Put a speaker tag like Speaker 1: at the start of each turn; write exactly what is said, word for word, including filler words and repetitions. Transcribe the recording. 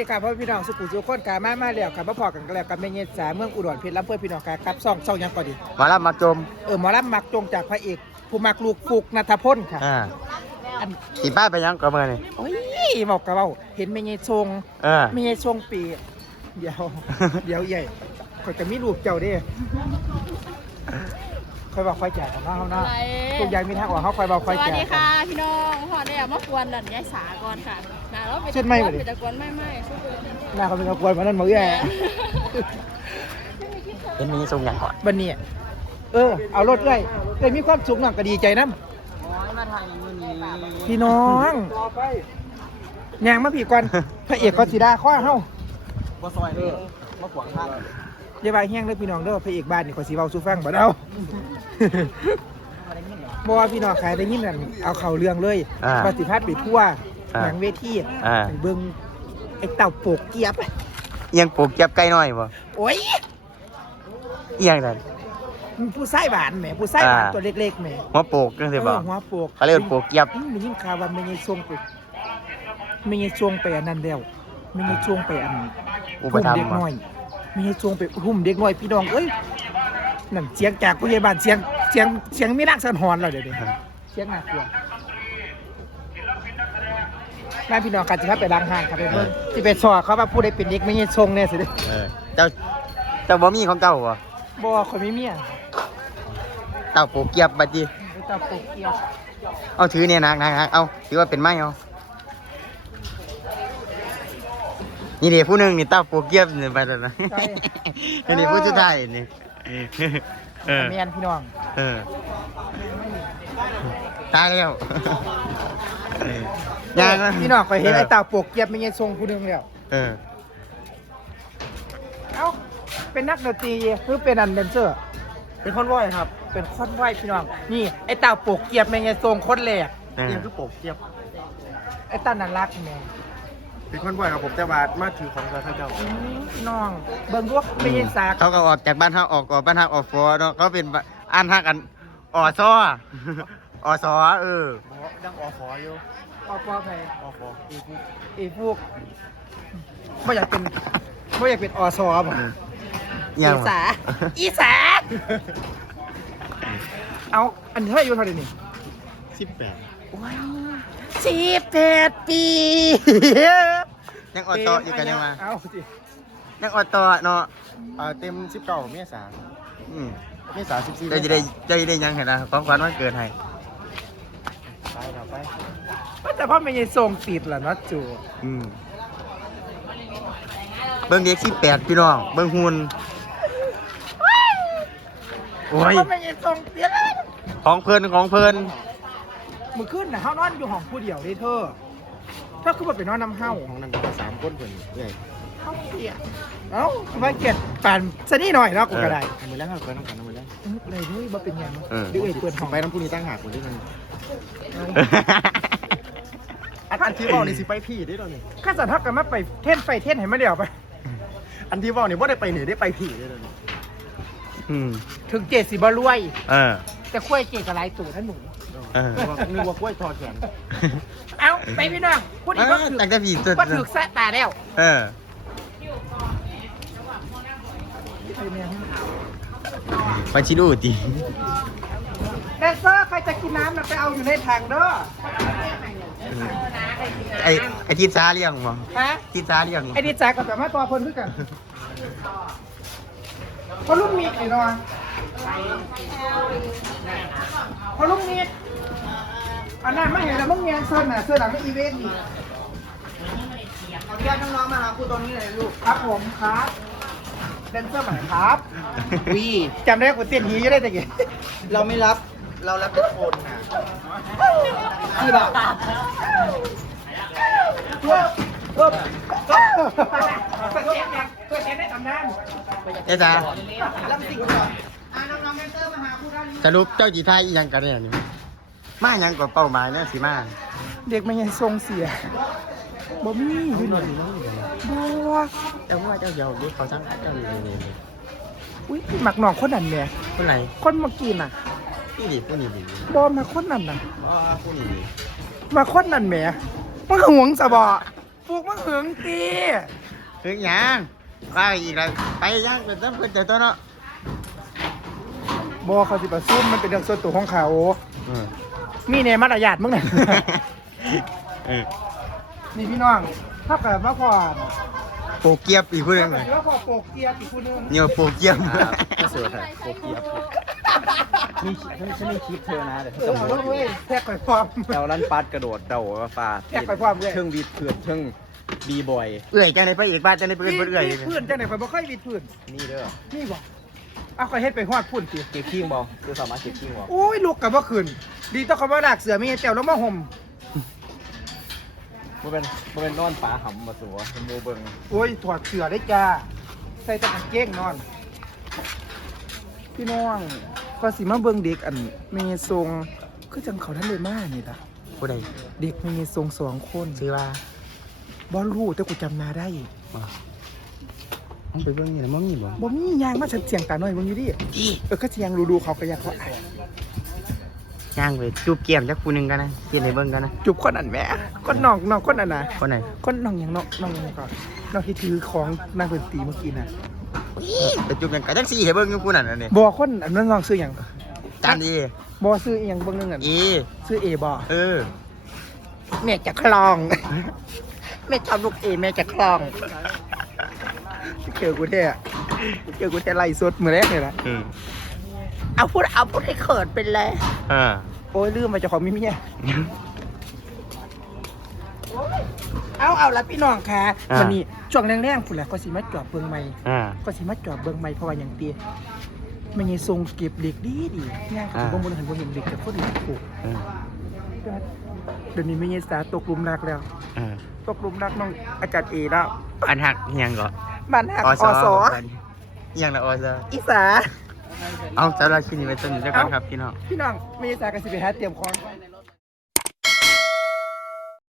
Speaker 1: ดีค่ะพ่อพี่น้องสุขุมสุขคนกามามาแล้วค่ะมาพอกันกันแล้วกับแม่เงี้ยสาเมืองอุดรเพชรลำเพื่อพี่น้องค่ะครับซ่องซ่องยังก่อนดี
Speaker 2: มารับมาจม
Speaker 1: เออหมอลำมักจงจากพระเอกผู้มักลูกฟุกนัทพลค่ะ
Speaker 2: อ่า
Speaker 1: อัน
Speaker 2: สีป้ายไปยังก็เมื่อนี่
Speaker 1: โอ้ยบอกกับเราเห็นแม่เงี้ยทรง
Speaker 2: เออ
Speaker 1: แม่เงี้ยทรงปีเดี๋ยวเดี๋ยวใหญ่คอยจะมีลูกเจ้าเด้คอยบอกคอยแจกกันเนาะเขาเนาะทุกอย่างมีทางออกเขาคอยบอกคอย
Speaker 3: ส
Speaker 1: แจ
Speaker 3: วัส
Speaker 1: ก
Speaker 3: ดีค่ะพี่น้องพอได้มากวนหล่อนยายสาก่อนค่ะนะแล้วไป
Speaker 1: เช่นไม่บ่ดิ
Speaker 3: ไปตะกวนไม่ไม่ช่วยเลย
Speaker 1: หน้าเขาเป็นกระกวนมานั่นมาแย่
Speaker 2: เป็นมีทรงอย่างก่อน
Speaker 1: บันนี้เออเอารถเลยเลยมีความสุขหนักก็ดีใจน้ำพี่น้องยางมาผีก่อนพระเอกก็สีดาข้อเฮา
Speaker 2: บ่ซอยเออมาขวางทาง
Speaker 1: อย่าบายแห้งเลยพี่น้องเด้อพระเอกบ้านนี่ก็สีเบาสู้ฟังบ่เด้าบ่ว่าพี่น้องขายได้ยินนั่นเอาเข่าเรื่องเลยปฏิพัฒน์ไปทั่วหนังเวทีไปเบิ่งไอ้เต่าโปกเกียบ
Speaker 2: เอียงปลูกเก็บไก่น้อยบ่
Speaker 1: โอ้ย
Speaker 2: เอียงนั่น
Speaker 1: ผู้ชายหวานแหมผู้ชายหวานตัวเล็กๆแหม
Speaker 2: หัวปลูกจังซี่บ่
Speaker 1: เออหัวโปก
Speaker 2: เขาเรียกว่าปลูกเก็บ
Speaker 1: มียิ่งข่าวว่าไม่ใช่ช่วงไปไม่ใช่ช่วงไปอันนั้นแล้วไม่ใช่ช่วงไปอัน
Speaker 2: อุปถัมภ์
Speaker 1: เด็กน้อยไม่ใช่ช่วงไปหุ่มเด็กน้อยพี่น้องเอ้ยนั่นเสียงจากผู้ใหญ่บ้านเสียงเสียงเสียงมีรักสันหอนแล้วเดี๋ยวนี้เสียงน่ากลัวบ้านพี่น้องกันจะพาไปล้างห้างครับไปเบิ่งที่ไปสอเขาว่าผู้ใดเป็นเด็กไม่ใช่ช่วงเนี่ยสิเด้อ
Speaker 2: เออเจ้าเจ้าบ่มีของเจ้าบ่
Speaker 1: บ่คนไม่เมีย
Speaker 2: เต้าปลูกเก็บบัดนี้
Speaker 1: ไอ้เจ้าปลูกเกี่ยว
Speaker 2: เอาถือเนี่ยนักๆๆเอาถือว่าเป็นไม้เอานี่เดี๋ยวผู้หนึงนี่เต้าปลูกเก็บนี่ไปแล้วนะนี่นี่ผู้สุดท้ายนี่เออ
Speaker 1: เมียนพี่น้อง
Speaker 2: เออตายแล้วยัง
Speaker 1: พี่น้องเคยเห็นไอ้เต่าปลูกเกียบไม่ใช่ช่วงผู้หนึงแล้ว
Speaker 2: เออ
Speaker 1: เอ้าเป็นนักดนตรีหรือเป็นอันแดนเซอร์
Speaker 2: เป็นคนว่อยครับ
Speaker 1: เป็นคนไหวพี่น้อง นี่ไอ้เต่าปลูกเกียบไม่ไงทรงคนแหลก
Speaker 2: เรียนคือปลูกเก็บ
Speaker 1: ไอ้ตานันรักแม่
Speaker 2: เป็นคนว่อยครับผมจะมามาถือของข้าเจ้า
Speaker 1: อื้อพี่น้องเบิ่งดูไม่ใช่สาก
Speaker 2: เขาก็ออกจากบ้านฮักออกออกบ้านฮักออกฟอเนาะเขาเป็นอันฮักกันออซออซอเออ
Speaker 4: ยังอฟออยู่
Speaker 1: ออปอไผ
Speaker 4: อฟออีก
Speaker 1: อีพวกไม่อยากเป็นไม่อยากเป็นอสอบ่
Speaker 2: ยั
Speaker 1: อี
Speaker 2: ง
Speaker 1: สาอีสาเอาอันนี้เท่าอายุเท่าไหร่นี่
Speaker 4: สิบแปด
Speaker 1: สิบแปดปี
Speaker 2: ยังออตออยู่กันยังมา
Speaker 1: เอาสิ
Speaker 2: ยังออตอเนาะ
Speaker 4: อ่าเต็มสิบเก้าเมษา
Speaker 2: อืม
Speaker 4: เมษาสิบสี่
Speaker 2: เจะจะได้เจะได้ยังไงนะของขวัญวันเกิดให้
Speaker 4: ไปเราไป
Speaker 1: ว่าแต่พ่อไม่ใช่ทรงติดล่ะเนาะจู
Speaker 2: อืมเบิ้งเด็กสิบแปดพี่น้องเบิ้งหุ่นโอ้ย
Speaker 1: พ่อไม่ใช่ทรงติด
Speaker 2: ของเพลินของเพลิน
Speaker 1: มือขึ้นนะเฮานอนอยู่ห้องผู้เดียวเด้เธอถ้าคือแบบไปนอนน้ำเฮา
Speaker 4: ของนั้นก็สามคนเพิ่นใหญ่
Speaker 1: เฮาเสียเอ้ามาเก็บปานสนี่หน่อยเนาะกูก็ได้
Speaker 4: ทำมือแรกเราไปน้ำกันทำมือแรก
Speaker 1: เออเลยด้วยบ่เป็นหยังเนาะเดี๋ยวเอ้ยเปิดห้อง
Speaker 4: ไปน้ำผู้นี้ตั้งหากคนที่มันอันอันที่เว่านี่สิไปพี่ได้ตอนนี้
Speaker 1: ข้าสันทักกันมาไปเท่นไปเท่นให้มาเดียวไป
Speaker 4: อันที่เว่านี่ว่าได้ไปเหนือได้ไปพี่ได้ตอนนี้
Speaker 2: อืม
Speaker 1: ถึงเจ็ดสิบ่รวย
Speaker 2: เออ
Speaker 1: แต่คุ้ยเก่งกับหลายตู่ท่านหนู
Speaker 2: เออ
Speaker 4: นึกว่ากล้วยทอดแขน
Speaker 1: เอาไปพี่น้องพูดอีกว่าถือ
Speaker 2: ตั้งแต่ผีสุด
Speaker 1: ว่าถือแซะตาแล้ว
Speaker 2: เออไปชิดูตี
Speaker 1: แดนเซอร์ใครจะกินน้ำนะไปเอาอยู่ในถังเด้อ
Speaker 2: ไอไอทิศซาเลี้ยงมั้ง
Speaker 1: ฮะ
Speaker 2: ทิศซาเลี้ยง
Speaker 1: ไอ้ดีจ่ายกับแบบมาตัวเพิ่นคือกันพอลูกมีดไอ้นอนพอลูกมีดอันนั้นไม่เห็นแล้วมึงเมียนเสื้อน่ะเสื้อหลังไม่อีเวนต์อีก
Speaker 4: ขออนุญาตน้องๆมาหาครูตรงนี้เลยลูก
Speaker 1: ครับผมครับแดนเซอร์ใหม่ครับวีจำได้กูเต้นฮีอยู่ได้แต่เกี้
Speaker 4: เราไม่รับเรารับทุกคนนะ
Speaker 1: คือแบบเพิ่มเพิ่มเพิ่มเพิ่มเชฟยังเพิ่มเชฟได้ตำนาน
Speaker 2: เอ้จ้า
Speaker 1: รับสิ่งก่อนอ่าน้องๆแดนเซอร์มาหาครูด้านนี้
Speaker 2: สรุปเจ้าจีไทยอีหยังกันเนี่ยนี่มาหยังกับเป้าหมายเนี่ยสิมา
Speaker 1: เด็กมันยังทรงเสียบ่มีอยู่นี่บ่
Speaker 2: แต่ว่าเจ้าเยาดิเขาทั้งเจ้าอยู่นี่
Speaker 1: อุ้ยหมักหนองคนนั้นแหม่
Speaker 2: คนไหน
Speaker 1: คนเมื่อกี้น่ะ
Speaker 2: นี่ดิคนนี้ดิ
Speaker 1: บ่มาคนนั้นน่ะ
Speaker 2: อ๋อคนนี้ดิ
Speaker 1: มาคนนั้นแหม่มันก็หวงซะบ่ปลูกมะเหืองตี
Speaker 2: ถึงยังไปอีกแล้วไปยังเป็นต้นเพื่อนเจ้าตัวเนาะ
Speaker 1: บอเขาสิประซุ่มมันเป็นเรื่องส่วนตัวของเขา
Speaker 2: เออ
Speaker 1: มีในมาตรญาติมึงน่ะ
Speaker 2: เออ
Speaker 1: นี่พี่น้องถ้าเกิดมาพอ
Speaker 2: โปเกียบอีกผู้หนึง
Speaker 1: ถ้า
Speaker 2: เล
Speaker 1: เกิ
Speaker 2: ย
Speaker 1: ดว่าพอโปกเกียร์อีกคนนึง
Speaker 2: เนี่ยโปเกียบ
Speaker 4: ก็สวยค่ะโคเกียบมีฉันฉันมีคลิปเธอนะเดี๋ยว
Speaker 1: เออเอาแล้วเว้ยแทกไปพร้อม
Speaker 4: เดาลั่นปัดกระโดดเดาฟ้า
Speaker 1: แทกไปพร้อมเลย
Speaker 4: เชิงบีดเถื่อนเชิงบีบอย
Speaker 2: เอื่อยจังเลยไปอีกบ้านจังเลยไปเอื่อยเอื่อย
Speaker 1: มีพื้นจังไหนข่อยบ่ค่อยมีพื้น
Speaker 4: นี่เด้อ
Speaker 1: นี่บ่เอาข่อยเฮ็ดไปฮอดพื้นสิ
Speaker 4: เก็บขี้งบอคือสามารถเก็บขี้งบอ
Speaker 1: โอ้ยลูกกับบ่ขึ้นดีต้องเขาบ่ลากเสือมีแต้วแล้วมาห่ม
Speaker 4: มันเป็นมันเป็นนอนป่าหำมาสัวโมเบิง
Speaker 1: โอ้ยถอดเสือได้จ้าใส่แต่กางเกงนอน พี่น้องก็สิมาเบิ่งเด็กอันเมทรงคือจังเขาท่านเลยมานี่ล่ะ
Speaker 2: ผู้ใด
Speaker 1: เด็กเมทรงสองคน
Speaker 2: ชื่อว่า
Speaker 1: บ่รู้แต่กูจำหนาได้
Speaker 2: ต้องไปเบิ่งนี่นะมั่งนี่บ่
Speaker 1: บ่มียางมาฉันเสียงตาน้อยมึงอยู่ดิเออก็เสียงดูๆเขาก็อยากเขาอ่ะ
Speaker 2: ย่างไปจูบเกี่ยมจักผู้หนึงกันนะเกี่ยนให้เบิ่งกันนะ
Speaker 1: จุบคนอันแหม่คนน้องน้องคนอันน่ะ
Speaker 2: คนไหน
Speaker 1: คนน้องหยังน้องน้องหยังก่อนน้องที่ถือของนางดนตรีเมื่อกี้น่ะ
Speaker 2: ไปจูบกันกันจังสี่ให้เบิ่งอยู่ผู้นั้นน่ะนี่
Speaker 1: บ่คนอันนั้นน้องซื้อหยัง
Speaker 2: จานดี
Speaker 1: บ่ซื้ออีหยังเบิ่งนึงอัน
Speaker 2: อี
Speaker 1: ซื้อเอบ่
Speaker 2: เออ
Speaker 1: แม่จะคลอง แม่ชอบลูกเอแม่จะคลองเจอกูแท้เจอกูแท้ไล่สดมื้อแรกเลยล่ะ
Speaker 2: อืม
Speaker 1: เอาพูดเอาพูดให้เขินเป็นเลย
Speaker 2: เออ
Speaker 1: โอ้ยลืมมาเจ้าของมีเมียเอาเอาละพี่น้องค่ะวันนี้ช่วงแรงๆพุ่นแหละก็สิมาจอบเบิ่งใหม่
Speaker 2: อ่า
Speaker 1: ก็สิมาจอบเบิ่งใหม่เพราะว่าหยังตีมันยังทรงเก็บเด็กดีดีงานก็สิบ่บ่เห็นบ่เห็นเด็กกับคนอื่นถูก
Speaker 2: เออ
Speaker 1: เดี๋ยวนี้ไม่ยังสาตกหลุมรักแล้ว
Speaker 2: เออ
Speaker 1: ตกหลุมรักน้องอาจารย์เอแล้ว
Speaker 2: อันหักอิหยังก็
Speaker 1: บ้านหัก
Speaker 2: อ
Speaker 1: อ
Speaker 2: ส
Speaker 1: สอ
Speaker 2: อิหยังละอส
Speaker 1: อีสา
Speaker 2: เอาสำหรับคลิปนี้ไว้ต้นนี้แล้วกันครับพี่น้อง
Speaker 1: พี่น้องไม่ยังสากันสิไปหาเตรียมของ